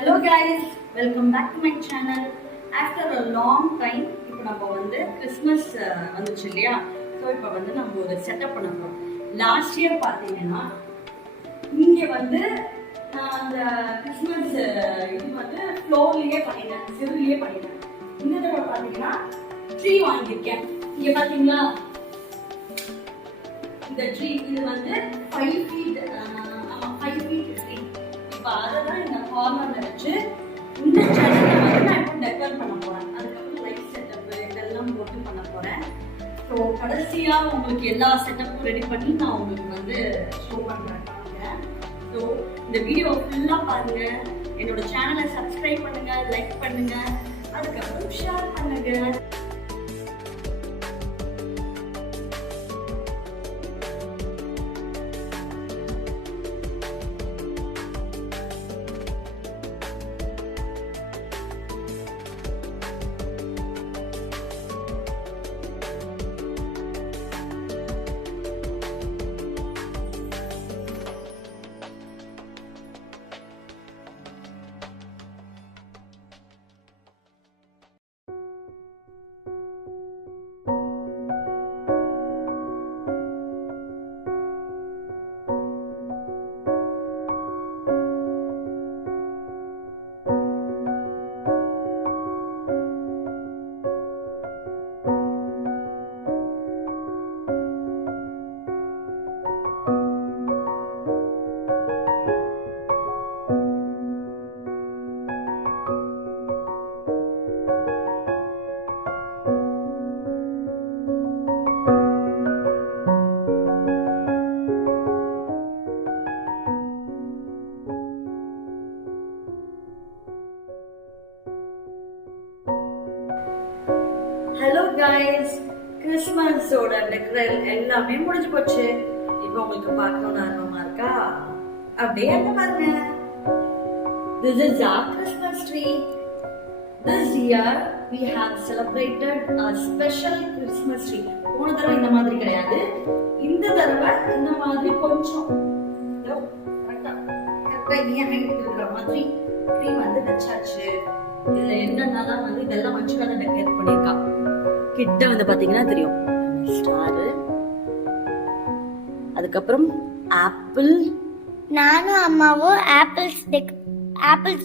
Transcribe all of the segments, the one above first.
Hello guys, welcome back to my channel. After a long time, இப்போ நம்ம வந்து Christmas வந்துச்சு இல்லையா? ஸோ இப்போ வந்து நம்ம ஒரு செட்டப் பண்ண போகிறோம். லாஸ்ட் இயர் பார்த்தீங்கன்னா இங்கே வந்து நான் அந்த கிறிஸ்மஸ் இது வந்து ஃப்ளோர்லேயே பண்ணிட்டேன், சிறுலேயே பண்ணிட்டேன். இந்த தடவை பார்த்தீங்கன்னா ட்ரீ வாங்கியிருக்கேன். இங்கே பார்த்தீங்களா இந்த ட்ரீ இது வந்து 5 feet 5 feet ட்ரீ. இப்போ அதை தான் இந்த கார்னரில் வச்சு இந்த செடியை வந்து நான் இப்போ டெக்கர் பண்ண போகிறேன். அதுக்கப்புறம் லைட் செட்டப்பு இதெல்லாம் போட்டு பண்ண போகிறேன். ஸோ கடைசியாக உங்களுக்கு எல்லா செட்டப்பும் ரெடி பண்ணி நான் உங்களுக்கு வந்து ஷோ பண்ணுறேன். ஸோ இந்த வீடியோ ஃபுல்லாக பாருங்கள், என்னோட சேனலை சப்ஸ்கிரைப் பண்ணுங்கள், லைக் பண்ணுங்கள், அதுக்கப்புறம் ஷேர் பண்ணுங்கள். ஹலோ கைஸ், கிறிஸ்மஸோட டெக்கரேட் எல்லாமே முடிஞ்சு போச்சு. இப்போ உங்களுக்கு பார்க்கணும்னு ஆர்வமா இருக்கா? அப்படியே அந்த பாருங்க. This is our Christmas tree. This year we have celebrated a special Christmas tree. போன தடவை இந்த மாதிரி கிடையாது, இந்த தடவை இந்த மாதிரி கொஞ்சம் கரெக்டா இருக்கிற மாதிரி ட்ரீ வந்து வச்சாச்சு. இதுல என்னென்னலாம் வந்து இதெல்லாம் மனுஷனால டெக்கரேட் பண்ணிருக்கா. கிட்ட வந்து பாத்தீங்கன்னா தெரியும் ஸ்டாரு, அதுக்கப்புறம் ஆப்பிள். நானும் அம்மாவும் ஆப்பிள்ஸ்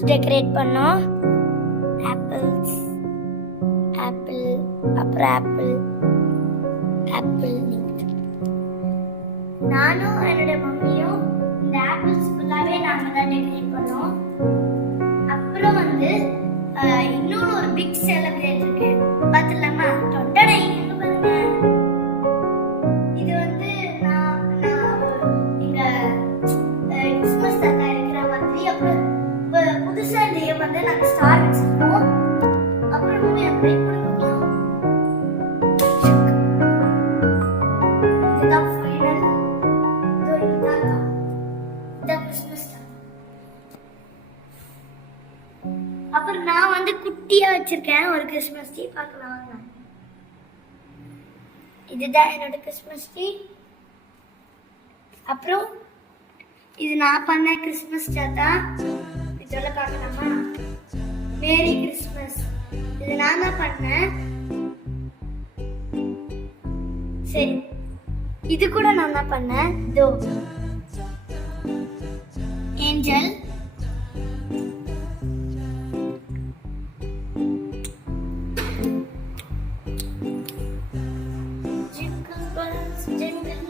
டெக்கரேட் பண்ணோம். ஆப்பிள்ஸ் ஆப்பிள் அப்புறம் ஆப்பிள் நானும் என்னோட மம்மியும் இந்த ஆப்பிள்ஸ் ஃபுல்லாவே நாம தான் டெக்கரேட் பண்ணோம். அப்புறம் வந்து இன்னொரு ஒரு பிக் செலிப்ரேட் இருக்கு, பாத்துலாமா? தொட்டடை எங்க பாருங்க. இது வந்து நான் எங்க கிறிஸ்மஸ் தாத்தா இருக்கிற மாதிரி. அப்புறம் புதுசா இந்த இயர் வந்து நாங்க ஸ்டார் வச்சிருக்கோம். அப்புறம் மூவி பிரேக் பண்ணிக்கலாம். இதுதான் ஃபைனல். இதுதான் கிறிஸ்மஸ். அப்புறம் நான் வந்து குட்டியா வச்சிருக்கேன் ஒரு கிறிஸ்மஸ் ட்ரீ, பார்க்கலாம் வாங்க. இதுதான் என்னோட கிறிஸ்மஸ் ட்ரீ. அப்புறம் இது நான் பண்ண கிறிஸ்மஸ் தாத்தா, இதோட பார்க்கலாமா? மேரி கிறிஸ்மஸ், இது நான் தான் பண்ணேன். சரி, இது கூட நான் தான் பண்ணேன். இதோ ஏஞ்சல். Jingle bells, jingle